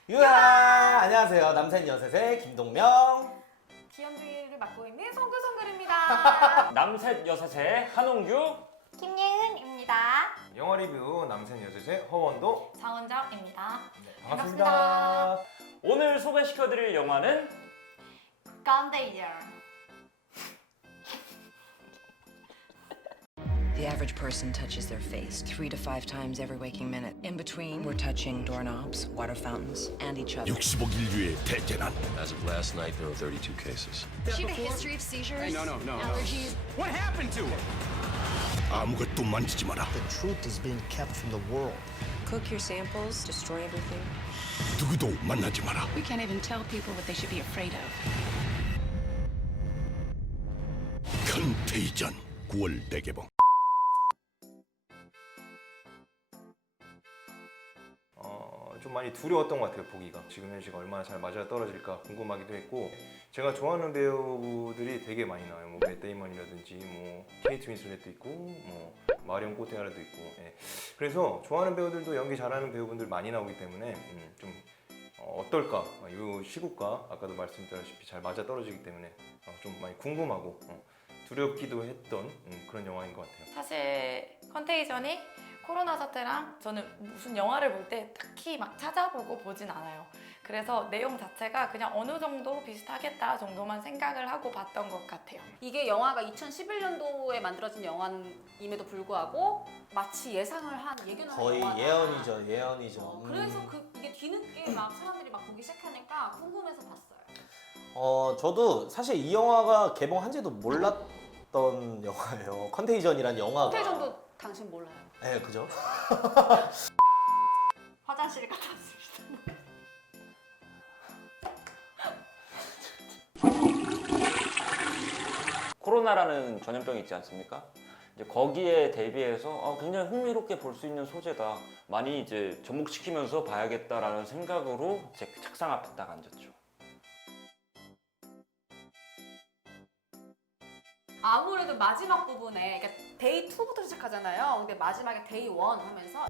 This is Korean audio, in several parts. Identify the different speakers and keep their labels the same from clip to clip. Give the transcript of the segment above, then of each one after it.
Speaker 1: 유하! 안녕하세요. 남산 여셋의 김동명.
Speaker 2: 귀염둥이를 맡고 있는 송글송글입니다.
Speaker 3: 남셋 여섯의 한홍규.
Speaker 2: 김예은입니다.
Speaker 4: 영화 리뷰 남산 여셋의 허원도.
Speaker 2: 정은정입니다.
Speaker 4: 반갑습니다.
Speaker 3: 오늘 소개시켜드릴 영화는
Speaker 2: 건데이저.
Speaker 5: The average person touches their face 3 to 5 times every waking minute. In between, we're touching doorknobs, water fountains, and each other.
Speaker 6: 60억 인류의 대재난.
Speaker 7: As of last night, there were 32 cases.
Speaker 8: She had a history of seizures, allergies.
Speaker 6: 아무것도 만지지 마라.
Speaker 9: The truth is being kept from the world.
Speaker 5: Cook your samples, destroy everything.
Speaker 6: 누구도 만나지 마라.
Speaker 8: We can't even tell people what they should be afraid of.
Speaker 6: 컨테이전 9월 대개봉.
Speaker 4: 좀 많이 두려웠던 것 같아요. 보기가 지금 현시가 얼마나 잘 맞아 떨어질까 궁금하기도 했고, 제가 좋아하는 배우들이 되게 많이 나와요. 뭐 맷 데이먼이라든지 뭐 케이트 윈슬렛도 있고 뭐 마리온 코테라도 있고. 예. 그래서 좋아하는 배우들도 연기 잘하는 배우분들 많이 나오기 때문에 좀 어떨까, 이 시국과 아까도 말씀드렸다시피 잘 맞아 떨어지기 때문에 좀 많이 궁금하고 두렵기도 했던 그런 영화인 것 같아요.
Speaker 2: 사실 컨테이전이 코로나 사태랑 저는 무슨 영화를 볼 때 딱히 막 찾아보고 보진 않아요. 그래서 내용 자체가 그냥 어느 정도 비슷하겠다 정도만 생각을 하고 봤던 것 같아요.
Speaker 10: 이게 영화가 2011년도에 만들어진 영화임에도 불구하고 마치 예상을 한 예견을
Speaker 1: 거의
Speaker 10: 한 영화다.
Speaker 1: 예언이죠, 예언이죠.
Speaker 10: 그래서 이게 뒤늦게 막 사람들이 막 보기 시작하니까 궁금해서 봤어요.
Speaker 1: 저도 사실 이 영화가 개봉한 지도 몰랐던 영화예요. 컨테이전이란 영화가.
Speaker 10: 컨테이전도 당신 몰라요.
Speaker 1: 네, 그죠?
Speaker 10: 화장실 갔다 왔습니다.
Speaker 3: 코로나라는 전염병이 있지 않습니까? 이제 거기에 대비해서 굉장히 흥미롭게 볼 수 있는 소재다. 많이 이제 접목시키면서 봐야겠다라는 생각으로 제 책상 앞에 딱 앉았죠.
Speaker 10: 아무래도 마지막 부분에, 그러니까 데이 2부터 시작하잖아요. 근데 마지막에 데이 1 하면서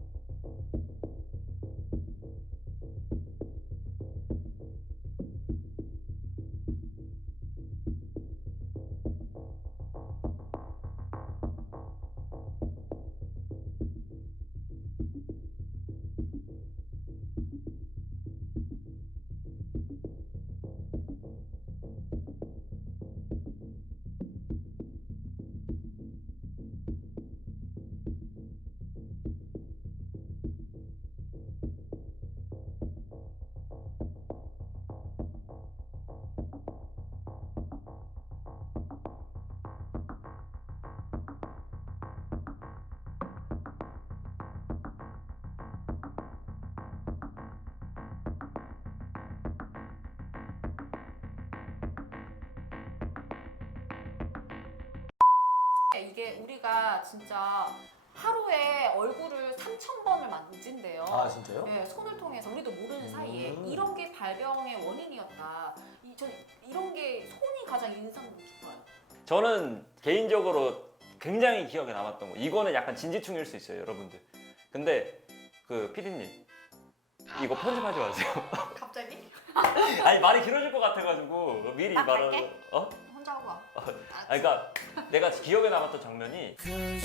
Speaker 10: 이게 우리가 진짜 하루에 얼굴을 3,000번을 만진대요.
Speaker 1: 아, 진짜요?
Speaker 10: 네, 손을 통해서 우리도 모르는 사이에 이런 게 발병의 원인이었다. 전 이런 게 손이 가장 인상 깊어요.
Speaker 3: 저는 개인적으로 굉장히 기억에 남았던 거, 이거는 약간 진지충일 수 있어요, 여러분들. 근데 그 피디님 이거 편집하지 마세요.
Speaker 10: 갑자기?
Speaker 3: 아니 말이 길어질 것 같아가지고 미리
Speaker 10: 나
Speaker 3: 말을.
Speaker 10: 갈게. 혼자 하고 와.
Speaker 3: 아니, 그러니까 내가 기억에 남았던 장면이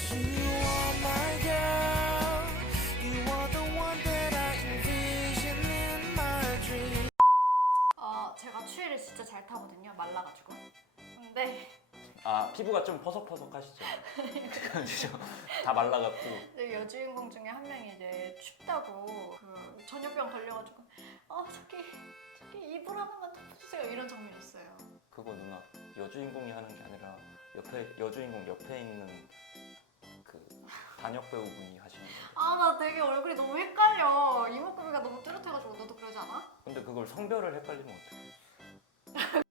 Speaker 10: 제가 추위를 진짜 잘 타거든요. 말라가지고. 근데
Speaker 3: 피부가 좀 퍼석퍼석하시죠? 그죠? 다 말라갖고.
Speaker 2: 여주인공 중에 한 명이 이제 춥다고 그 전염병 걸려가지고 저기 이불 하나만 덮어주세요 이런 장면이 있어요.
Speaker 3: 그거 누나 여주인공이 하는 게 아니라 여주인공 옆에 있는 그 단역 배우분이 하시는 거.
Speaker 2: 나 되게 얼굴이 너무 헷갈려. 이목구비가 너무 뚜렷해가지고 너도 그러지 않아?
Speaker 3: 근데 그걸 성별을 헷갈리면 어떡해?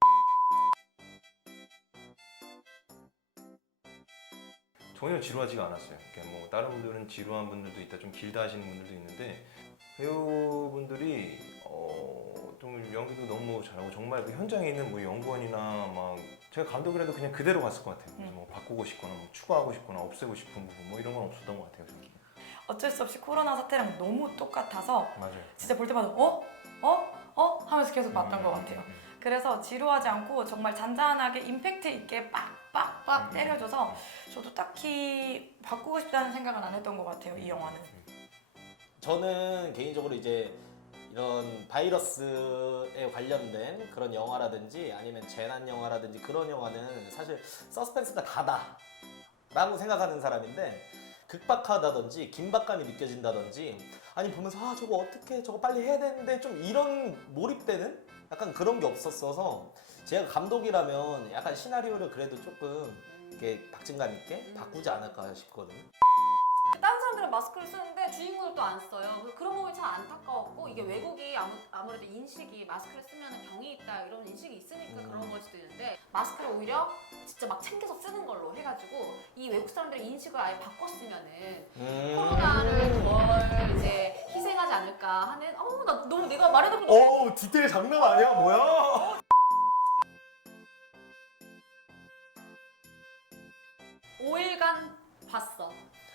Speaker 4: 전혀 지루하지가 않았어요. 그러니까 뭐 다른 분들은 지루한 분들도 있다, 좀 길다 하시는 분들도 있는데 배우분들이 좀 연기도 너무 잘하고 정말 그 현장에 있는 뭐 연구원이나 막 제가 감독이라도 그냥 그대로 갔을 것 같아요. 그래서 뭐 바꾸고 싶거나 뭐 추가하고 싶거나 없애고 싶은 부분 뭐 이런 건 없었던 것 같아요. 저는.
Speaker 2: 어쩔 수 없이 코로나 사태랑 너무 똑같아서
Speaker 4: 맞아요.
Speaker 2: 진짜 볼 때마다 하면서 계속 봤던 것 같아요. 그래서 지루하지 않고 정말 잔잔하게 임팩트 있게 빡빡빡 때려줘서 저도 딱히 바꾸고 싶다는 생각은 안 했던 것 같아요, 이 영화는.
Speaker 1: 저는 개인적으로 이제 이런 바이러스에 관련된 그런 영화라든지 아니면 재난 영화라든지 그런 영화는 사실 서스펜스가 다다 라고 생각하는 사람인데, 극박하다든지 긴박감이 느껴진다든지 아니 보면서 저거 어떻게 저거 빨리 해야 되는데 좀 이런 몰입되는 약간 그런 게 없었어서, 제가 감독이라면 약간 시나리오를 그래도 조금 이렇게 박진감 있게 바꾸지 않을까 싶거든요.
Speaker 10: 다른 사람들은 마스크를 쓰는데 주인공들도 안 써요. 그래서 그런 부분이 참 안타까웠고, 이게 외국이 아무래도 인식이 마스크를 쓰면 병이 있다 이런 인식이 있으니까 그런 걸 수도 있는데, 마스크를 오히려 진짜 막 챙겨서 쓰는 걸로 해가지고 이 외국 사람들의 인식을 아예 바꿨으면은 코로나를 덜 이제 희생하지 않을까 하는. 나 너무 내가 말해도
Speaker 1: 디테일 장난 아니야 뭐야?
Speaker 10: 5일간 봤어.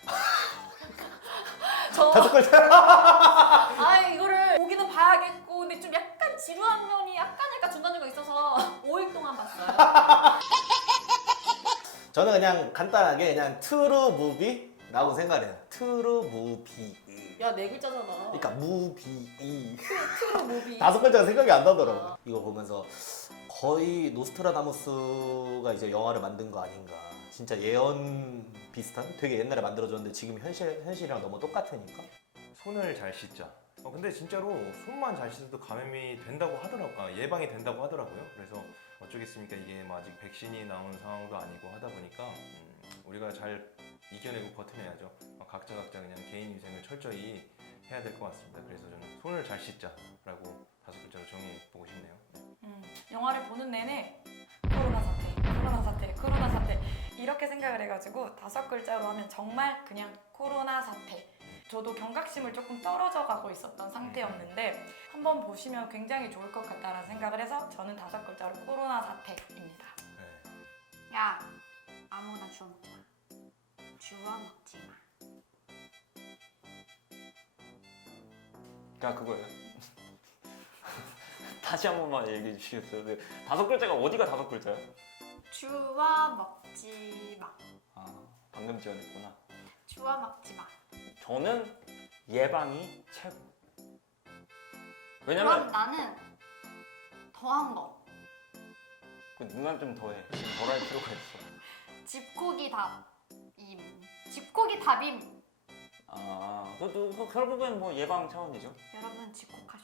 Speaker 1: 다섯 글자.
Speaker 10: 이거를 보기는 봐야겠고, 근데 좀 약간 지루한 면이 약간 중간중간 있어서 5일 동안 봤어요.
Speaker 1: 저는 그냥 간단하게 그냥 트루 무비라고 생각해요. 트루 무비.
Speaker 10: 야, 4글자잖아.
Speaker 1: 그러니까 무비.
Speaker 10: 트루 무비.
Speaker 1: 다섯 글자가 생각이 안 나더라고요. 이거 보면서 거의 노스트라다무스가 이제 영화를 만든 거 아닌가. 진짜 예언 비슷한? 되게 옛날에 만들어졌는데 지금 현실이랑 너무 똑같으니까.
Speaker 4: 손을 잘 씻자. 근데 진짜로 손만 잘 씻어도 감염이 된다고 하더라고요. 예방이 된다고 하더라고요. 그래서 어쩌겠습니까? 이게 뭐 아직 백신이 나온 상황도 아니고 하다 보니까 우리가 잘 이겨내고 버텨내야죠. 각자 그냥 개인 위생을 철저히 해야 될 것 같습니다. 그래서 저는 손을 잘 씻자라고 5글자로 정해보고 싶네요.
Speaker 2: 영화를 보는 내내 코로나 사태, 코로나 사태, 코로나 사태 이렇게 생각을 해가지고 5글자로 하면 정말 그냥 코로나 사태. 저도 경각심을 조금 떨어져 가고 있었던 상태였는데 한번 보시면 굉장히 좋을 것 같다는 생각을 해서 저는 5글자로 코로나 사태입니다.
Speaker 10: 야, 아무나 주워 먹지 마. 주워 먹지 마.
Speaker 3: 그러니까 그거예요. 다시 한 번만 얘기해 주시겠어요? 네. 5글자가 어디가 5글자야?
Speaker 10: 주워 먹지 마.
Speaker 3: 방금 지어냈구나.
Speaker 10: 주워 먹지 마.
Speaker 3: 저는 예방이 최고. 왜냐면
Speaker 10: 나는 더한 거.
Speaker 3: 누나 좀 더해. 덜할 필요가 있어.
Speaker 10: 집고기 답임. 집고기 답임.
Speaker 3: 그것도 결국엔 뭐 예방 차원이죠.
Speaker 10: 여러분 집콕하십시오.